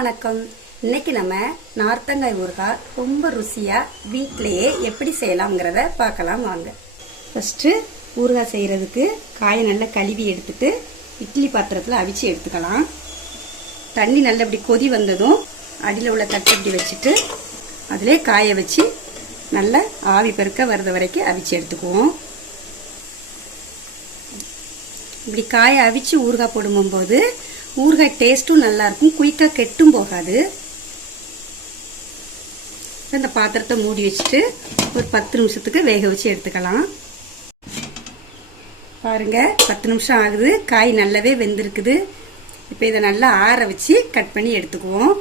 வணக்கம். இன்னைக்கு நம்ம நார்த்தங்காய் ஊறுகாய் ரொம்ப ருசியாக வீட்டிலையே எப்படி செய்யலாம்ங்கிறத பார்க்கலாம் வாங்க. ஃபஸ்ட்டு ஊறுகாய் செய்கிறதுக்கு காயை நல்லா கழுவி எடுத்துட்டு இட்லி பாத்திரத்தில் அவிச்சு எடுத்துக்கலாம். தண்ணி நல்லா இப்படி கொதி வந்ததும் அடியில் உள்ள தட்டை இப்படி வச்சுட்டு அதிலே காய வச்சு நல்லா ஆவி பெருக்க வர்ற வரைக்கும் அவிச்சு எடுத்துக்குவோம். இப்படி காயை அவிச்சு ஊறுகாய் போடும்போது ஊறுகாய் டேஸ்ட்டும் நல்லாயிருக்கும் குயிக்காக கெட்டும் போகாது. இந்த பாத்திரத்தை மூடி வச்சுட்டு ஒரு பத்து நிமிஷத்துக்கு வேக வச்சு எடுத்துக்கலாம். பாருங்கள் பத்து நிமிஷம் ஆகுது. காய் நல்லாவே வெந்திருக்குது. இப்போ இதை நல்லா ஆற வச்சு கட் பண்ணி எடுத்துக்குவோம்.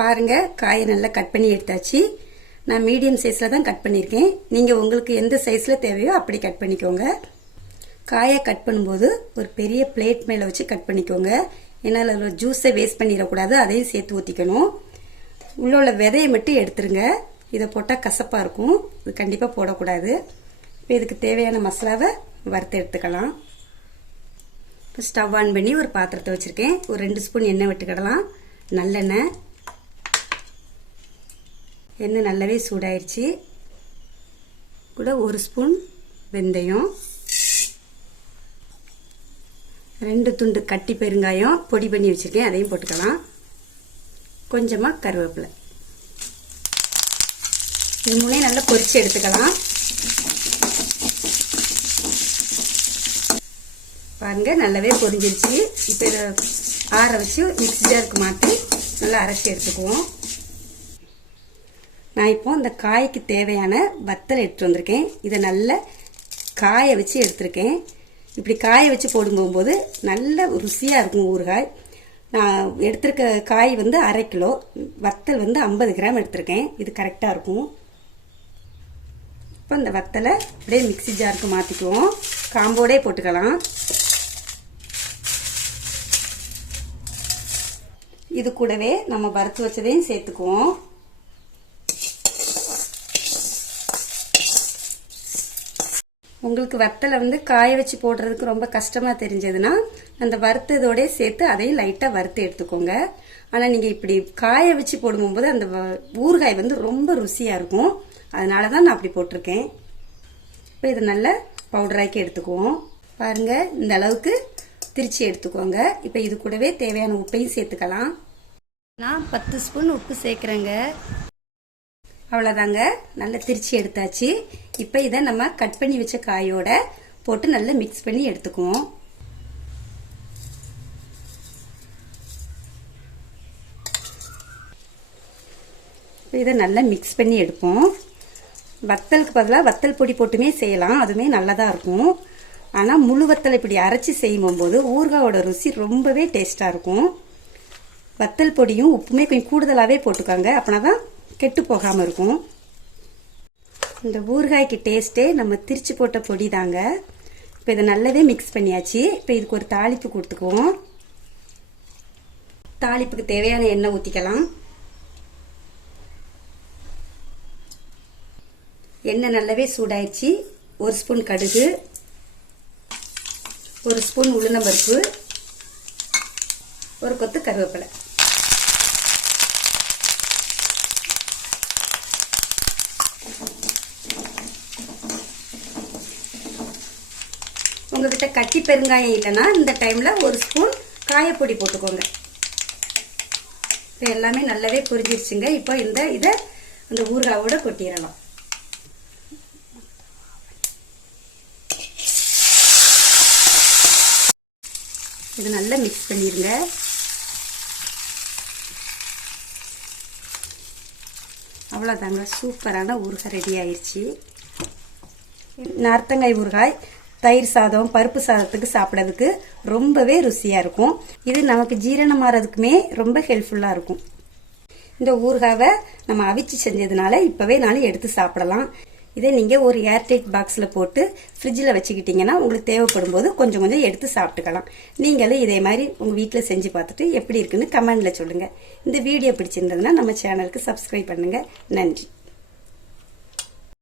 பாருங்கள் காயை நல்லா கட் பண்ணி எடுத்தாச்சு. நான் மீடியம் சைஸில் தான் கட் பண்ணியிருக்கேன். நீங்கள் உங்களுக்கு எந்த சைஸில் தேவையோ அப்படி கட் பண்ணிக்கோங்க. காயை கட் பண்ணும்போது ஒரு பெரிய பிளேட் மேலே வச்சு கட் பண்ணிக்கோங்க. ஏன்னா அதில் ஜூஸை வேஸ்ட் பண்ணிடக்கூடாது. அதையும் சேர்த்து ஊற்றிக்கணும் உள்ள உள்ள விதையை மட்டும் எடுத்துருங்க. இதை போட்டால் கசப்பாக இருக்கும். இது கண்டிப்பாக போடக்கூடாது. இப்போ இதுக்கு தேவையான மசாலாவை வறுத்து எடுத்துக்கலாம். இப்போ ஸ்டவ் ஆன் பண்ணி ஒரு பாத்திரத்தை வச்சுருக்கேன். ஒரு ரெண்டு ஸ்பூன் எண்ணெய் விட்டுக்கிடலாம் நல்லெண்ணெய். எண்ணெய் நல்லாவே சூடாயிருச்சு. கூட ஒரு ஸ்பூன் வெந்தயம். ரெண்டு துண்டு கட்டி பெருங்காயம் பொடி பண்ணி வச்சுருக்கேன். அதையும் போட்டுக்கலாம். கொஞ்சமாக கருவேப்பிலை. இது மூணையும் நல்லா பொரித்து எடுத்துக்கலாம். பாருங்க நல்லாவே பொரிஞ்சிருச்சு. இப்போ இதை ஆற வச்சு மிக்ஸி ஜாருக்கு மாற்றி நல்லா அரைச்சி எடுத்துக்குவோம். நான் இப்போ இந்த காய்க்கு தேவையான வத்தல் எடுத்துட்டு வந்திருக்கேன். இதை நல்லா காய வச்சு எடுத்திருக்கேன். இப்படி காய வச்சு போடுங்கும்போது நல்ல ருசியாக இருக்கும் ஊறுகாய். நான் எடுத்திருக்க காய் வந்து அரை கிலோ வத்தல் வந்து ஐம்பது கிராம் எடுத்திருக்கேன். இது கரெக்டாக இருக்கும். இப்போ இந்த வத்தலை அப்படியே மிக்ஸி ஜாருக்கு மாற்றிக்குவோம் காம்போடே போட்டுக்கலாம். இது கூடவே நம்ம வறுத்து வச்சதையும் சேர்த்துக்குவோம். உங்களுக்கு வத்தலை வந்து காய வச்சு போடுறதுக்கு ரொம்ப கஷ்டமாக தெரிஞ்சதுன்னா அந்த வறுத்ததோடய சேர்த்து அதையும் லைட்டாக வறுத்து எடுத்துக்கோங்க. ஆனால் நீங்கள் இப்படி காய வச்சு போடும்போது அந்த வ- ஊறுகாய் வந்து ரொம்ப ருசியாக இருக்கும். அதனால தான் நான் அப்படி போட்டிருக்கேன். இப்போ இதை நல்லா பவுடராக்கி எடுத்துக்குவோம். பாருங்க இந்த அளவுக்கு திரிச்சு எடுத்துக்கோங்க. இப்போ இது கூடவே தேவையான உப்பையும் சேர்த்துக்கலாம். நான் பத்து ஸ்பூன் உப்பு சேர்க்குறேங்க. அவ்வளோதாங்க நல்லா திரிச்சு எடுத்தாச்சு. இப்போ இதை நம்ம கட் பண்ணி வச்ச காயோட போட்டு நல்லா மிக்ஸ் பண்ணி எடுத்துக்குவோம். இப்போ இதை நல்லா மிக்ஸ் பண்ணி எடுப்போம். வத்தலுக்கு பதிலாக வத்தல் பொடி போட்டுமே செய்யலாம். அதுவுமே நல்லதாக இருக்கும். ஆனால் முழு வத்தல் இப்படி அரைச்சி செய்யும்போது ஊறுகாயோட ருசி ரொம்பவே டேஸ்ட்டாக இருக்கும். வத்தல் பொடியும் உப்புமே கொஞ்சம் கூடுதலாகவே போட்டுக்கோங்க. அப்படின்னா தான் கெட்டு போகாமல் இருக்கும். இந்த ஊறுகாய்க்கு டேஸ்ட்டே நம்ம திரிச்சு போட்ட பொடி தாங்க. இப்போ இதை நல்லாவே மிக்ஸ் பண்ணியாச்சு. இப்போ இதுக்கு ஒரு தாளிப்பு கொடுத்துக்குவோம். தாளிப்புக்கு தேவையான எண்ணெய் ஊற்றிக்கலாம் எண்ணெய் நல்லாவே சூடாயிடுச்சு ஒரு ஸ்பூன் கடுகு. ஒரு ஸ்பூன் உளுந்தம்பருப்பு. ஒரு கொத்து கருவேப்பிலை. உங்ககிட்ட கட்டி பெருங்காயம் இல்லைன்னா இந்த டைமில் ஒரு ஸ்பூன் காயப்பொடி போட்டுக்கோங்க. இப்போ எல்லாமே நல்லாவே புரிஞ்சிருச்சுங்க. இப்போ இந்த இதை இந்த ஊறுகாவோட கொட்டிடலாம். இது நல்லா மிக்ஸ் பண்ணிடுங்க அவ்வளோதாங்க சூப்பரான ஊறுகாய் ரெடி ஆயிடுச்சு நார்த்தங்காய் ஊறுகாய். தயிர் சாதம் பருப்பு சாதத்துக்கு சாப்பிட்றதுக்கு ரொம்பவே ருசியாக இருக்கும். இது நமக்கு ஜீரணம் ஆகிறதுக்குமே ரொம்ப ஹெல்ப்ஃபுல்லாக இருக்கும். இந்த ஊறுகாவை நம்ம அவிச்சு செஞ்சதுனால இப்போவே நானும் எடுத்து சாப்பிடலாம். இதே நீங்கள் ஒரு ஏர்டைட் பாக்ஸில் போட்டு ஃப்ரிட்ஜில் வச்சுக்கிட்டிங்கன்னா உங்களுக்கு தேவைப்படும் போது கொஞ்சம் கொஞ்சம் எடுத்து சாப்பிட்டுக்கலாம். நீங்களும் இதே மாதிரி உங்கள் வீட்டில் செஞ்சு பார்த்துட்டு எப்படி இருக்குன்னு கமெண்டில் சொல்லுங்கள் இந்த வீடியோ பிடிச்சிருந்ததுன்னா நம்ம சேனலுக்கு சப்ஸ்கிரைப் பண்ணுங்கள் நன்றி.